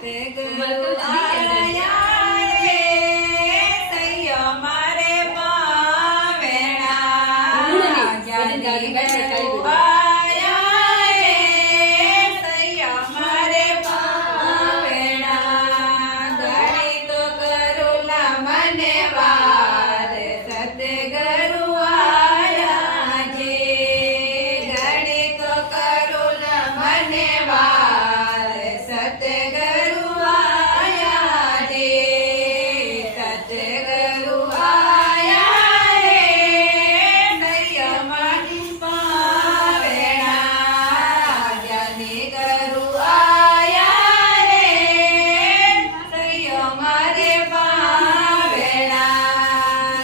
સતગુરુ આયા રે સૈયો મારે પાવેણા જ્ઞાની ગરુ આયા રે સૈયો મારે પાવેણા ઘણી તો કરુલા મને વાર સતગુરુ આયા જે ઘણી તો કરુલા મને વાર સતગુરુ આયા જે સતગુરુ આયા રે સૈયો મારી પાવેણા જ્ઞાની ગરુ આયા રે સૈયો મારે પાવેણા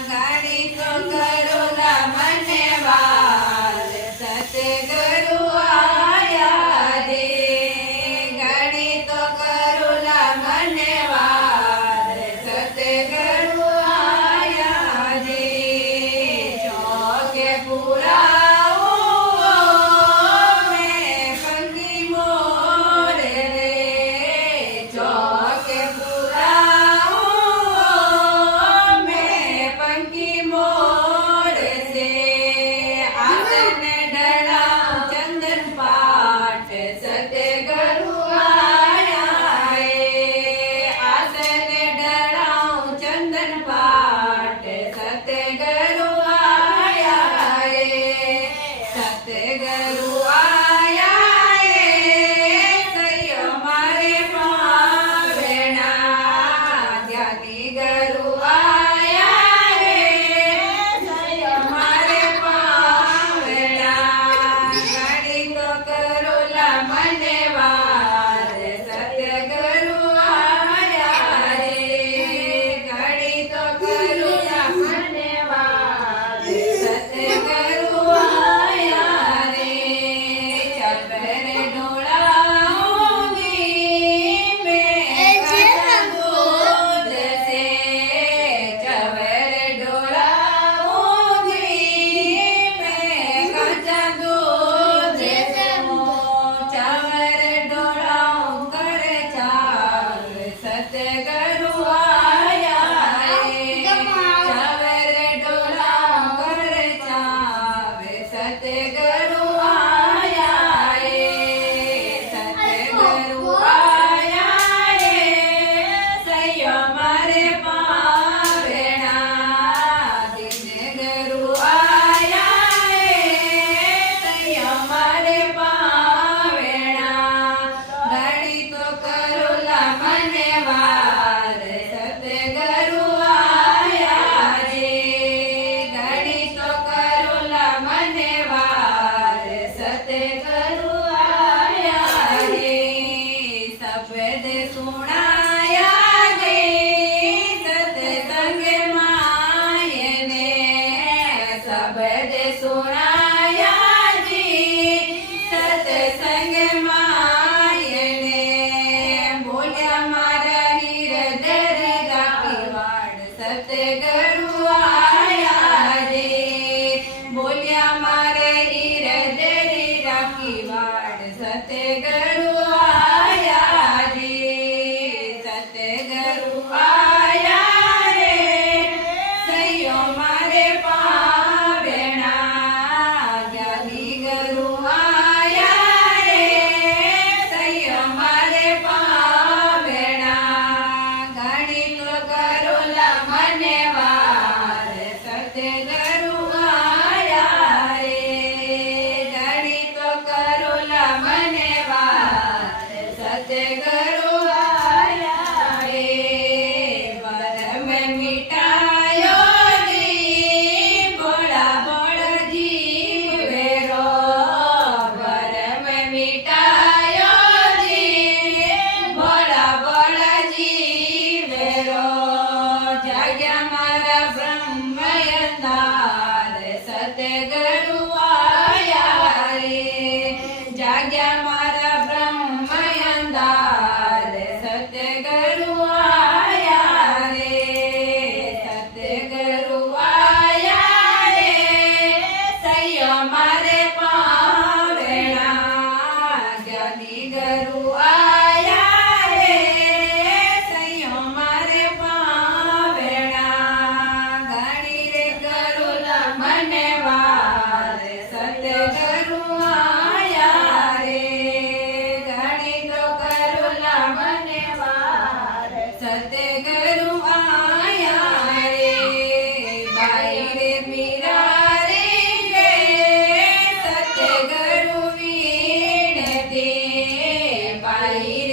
ઘણી તો કરુલા મને વાર સતગુરુ આયા રે ઘણી તો કરુલા મને વાર સતગુરુ આયા રે ચોકે પુરાવું મેં પંખી મોર રે ચોકે પુરાવું મેં પંખી મોર સે આસને ડળાઉં ચંદન પાઠ સતગુરુ આયા રે આસને ડળાઉં ચંદન પાઠ સતગુરુ આયા રે સતગુરુ આયા રે સૈયો મારે પાવેણા જ્ઞાની ગરુ આયા રે સૈયો મારે પાવેણા ઘણી તો કરુલા મને વાર સતગુરુ આયા રે ઘણી તો કરુલા મને વાર સતગુરુ આયા રે ચપર ડોળાઉંગી મેં કથા દૂધ સે ચવર ડોળાઉંગી મેં કથા દૂધ સે ચવર ડોળાઉં કરે ચાલ સતગુરુ આયા રે ચવર ડોળાઉં કરે ચાલ સતગુરુ આયા રે સતગુરુ આયા રે સૈયો મારે પાવેણા દિન ગુરુ આયા રે સૈયો મારે પાવેણા ઘણી તો કરુલા મને વાર સતગુરુ આયા રે ઘણી તો કરુલા મને વાર સતગુરુ આયા રે સફેદ સુણાયા ગઈ સત્સંગ માયને સફેદ સુણાયા જી સત્સંગ માયને બોલ્યા મારા હીરધર ગાકી વાડ સતગુરુ આયા રે બોલ્યા મારા હીરધર રાખી વાડ સતગુરુ આયા રે સતગુરુ આયા રે સૈયો મારે પાવેણા જ્ઞાની ગરુ આયા રે સૈયો મારે પાવેણા ઘણી તો કરુલા મને વાર સતગુરુ આયા રે ઘણી તો કરુલા મને વાર સતગુરુ આયા રે પરમ મિટાયો જી ભોળા ભોળા જીવેરો પરમ મિટાયો જી ભોળા ભોળા જીવેરો જાગ્યા મારા બ્રહ્મ અંધાર સતગુરુ આયા રે જાગ્યા મારા બ્રહ્મ અંધાર आई